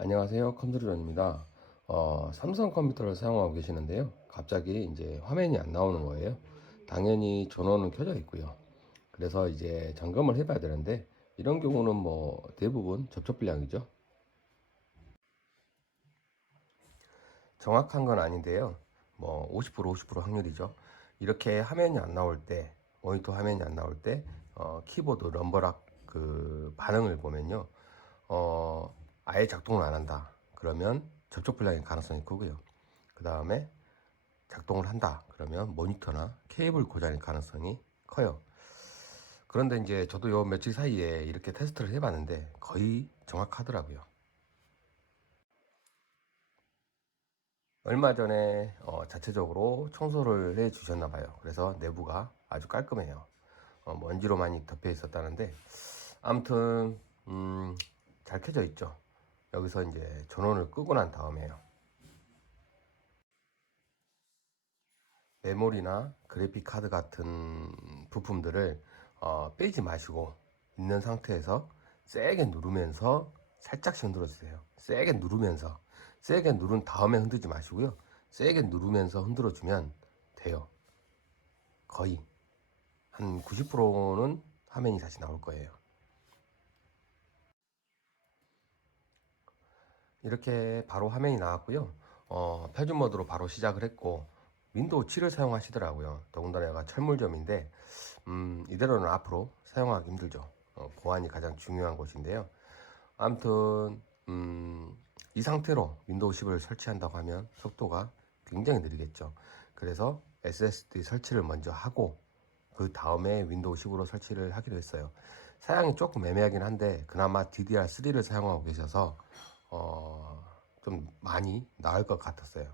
안녕하세요. 컴퓨터전입니다. 어, 삼성 컴퓨터를 사용하고 계시는데요. 갑자기 이제 화면이 안 나오는 거예요. 당연히 전원은 켜져 있고요. 그래서 이제 점검을 해 봐야 되는데 이런 경우는 뭐 대부분 접촉 불량이죠. 정확한 건 아닌데요. 뭐 50% 50% 확률이죠. 이렇게 화면이 안 나올 때 모니터 화면이 안 나올 때 어, 키보드 럼버락 그 반응을 보면요. 어, 아예 작동을 안 한다. 그러면 접촉 불량일 가능성이 크고요. 그 다음에 작동을 한다. 그러면 모니터나 케이블 고장일 가능성이 커요. 그런데 이제 저도 요 며칠 사이에 이렇게 테스트를 해봤는데 거의 정확하더라고요. 얼마 전에 어, 자체적으로 청소를 해 주셨나 봐요. 그래서 내부가 아주 깔끔해요. 어, 먼지로 많이 덮여 있었다는데 아무튼 음, 잘 켜져 있죠. 여기서 이제 전원을 끄고 난 다음에요. 메모리나 그래픽 카드 같은 부품들을 어, 빼지 마시고 있는 상태에서 세게 누르면서 살짝씩 흔들어 주세요. 세게 누르면서 세게 누른 다음에 흔들지 마시고요. 세게 누르면서 흔들어 주면 돼요. 거의 한 90%는 화면이 다시 나올 거예요. 이렇게 바로 화면이 나왔고요. 어, 표준 모드로 바로 시작을 했고 윈도우 7을 사용하시더라고요. 더군다나 철물점인데 음, 이대로는 앞으로 사용하기 힘들죠. 어, 보안이 가장 중요한 곳인데요. 아무튼 음, 이 상태로 윈도우 10을 설치한다고 하면 속도가 굉장히 느리겠죠. 그래서 SSD 설치를 먼저 하고 그 다음에 윈도우 10으로 설치를 하기로 했어요. 사양이 조금 애매하긴 한데 그나마 DDR3를 사용하고 계셔서 어, 좀 많이 나을 것 같았어요.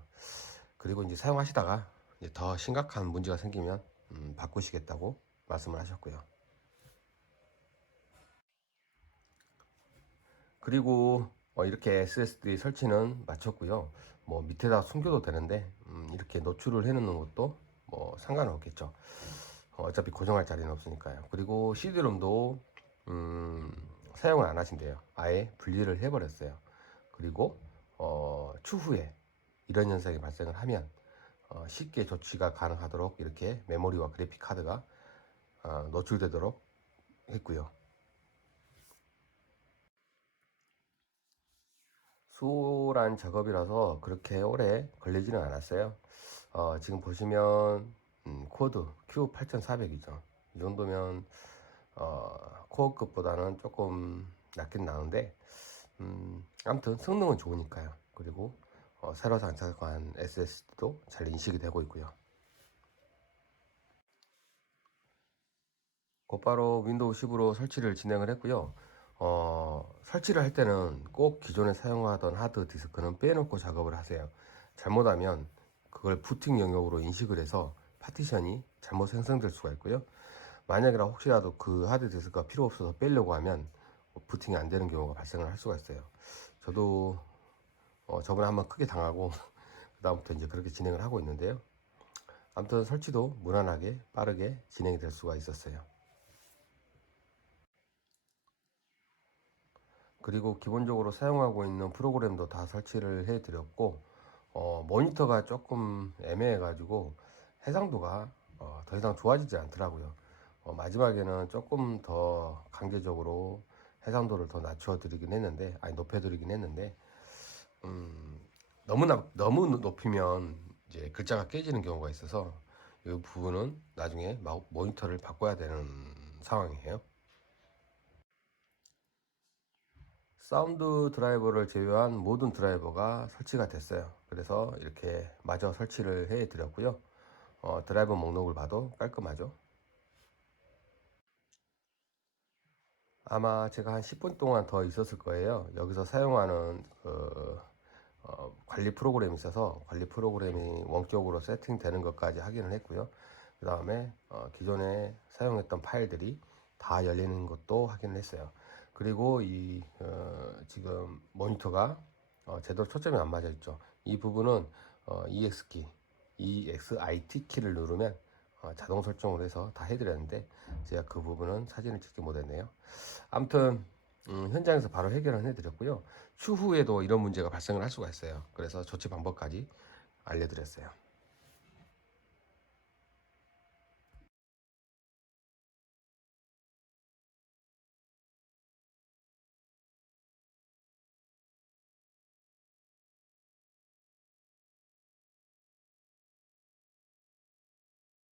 그리고 이제 사용하시다가 이제 더 심각한 문제가 생기면 음, 바꾸시겠다고 말씀을 하셨고요. 그리고 어, 이렇게 SSD 설치는 마쳤고요. 뭐 밑에다 숨겨도 되는데 음, 이렇게 노출을 해놓는 것도 뭐 상관은 없겠죠. 어, 어차피 고정할 자리는 없으니까요. 그리고 CD롬도 음, 사용을 안 하신대요. 아예 분리를 해버렸어요. 그리고 어, 추후에 이런 현상이 발생을 하면 어, 쉽게 조치가 가능하도록 이렇게 메모리와 그래픽 카드가 어, 노출되도록 했고요. 수월한 작업이라서 그렇게 오래 걸리지는 않았어요. 어, 지금 보시면 음, 코드 Q8400이죠. 이 정도면 어, 코어급보다는 조금 낫긴 나은데 음, 아무튼 성능은 좋으니까요. 그리고 어, 새로 장착한 SSD도 잘 인식이 되고 있고요. 곧바로 윈도우 10으로 설치를 진행을 했고요. 어, 설치를 할 때는 꼭 기존에 사용하던 하드 디스크는 빼놓고 작업을 하세요. 잘못하면 그걸 부팅 영역으로 인식을 해서 파티션이 잘못 생성될 수가 있고요. 만약이라 혹시라도 그 하드 디스크가 필요 없어서 빼려고 하면 부팅이 안 되는 경우가 발생을 할 수가 있어요. 저도 어, 저번에 한번 크게 당하고 그다음부터 이제 그렇게 진행을 하고 있는데요. 아무튼 설치도 무난하게 빠르게 진행이 될 수가 있었어요. 그리고 기본적으로 사용하고 있는 프로그램도 다 설치를 해 드렸고 어, 모니터가 조금 애매해 가지고 해상도가 어, 더 이상 좋아지지 않더라고요 어, 마지막에는 조금 더 강제적으로 해상도를 더 낮춰 드리긴 했는데 아니 높여 드리긴 했는데 음, 너무 나, 너무 높이면 이제 글자가 깨지는 경우가 있어서 이 부분은 나중에 마- 모니터를 바꿔야 되는 상황이에요. 사운드 드라이버를 제외한 모든 드라이버가 설치가 됐어요. 그래서 이렇게 마저 설치를 해 드렸고요. 어, 드라이버 목록을 봐도 깔끔하죠. 아마 제가 한 10분 동안 더 있었을 거예요. 여기서 사용하는 그, 어, 관리 프로그램이 있어서 관리 프로그램이 원격으로 세팅되는 것까지 확인을 했고요. 그 다음에 어, 기존에 사용했던 파일들이 다 열리는 것도 확인을 했어요. 그리고 이 어, 지금 모니터가 어, 제대로 초점이 안 맞아 있죠. 이 부분은 어, EX 키, EXIT 키를 누르면 어, 자동 설정을 해서 다 해드렸는데 제가 그 부분은 사진을 찍지 못했네요. 아무튼 음, 현장에서 바로 해결을 해드렸고요. 추후에도 이런 문제가 발생을 할 수가 있어요. 그래서 조치 방법까지 알려드렸어요.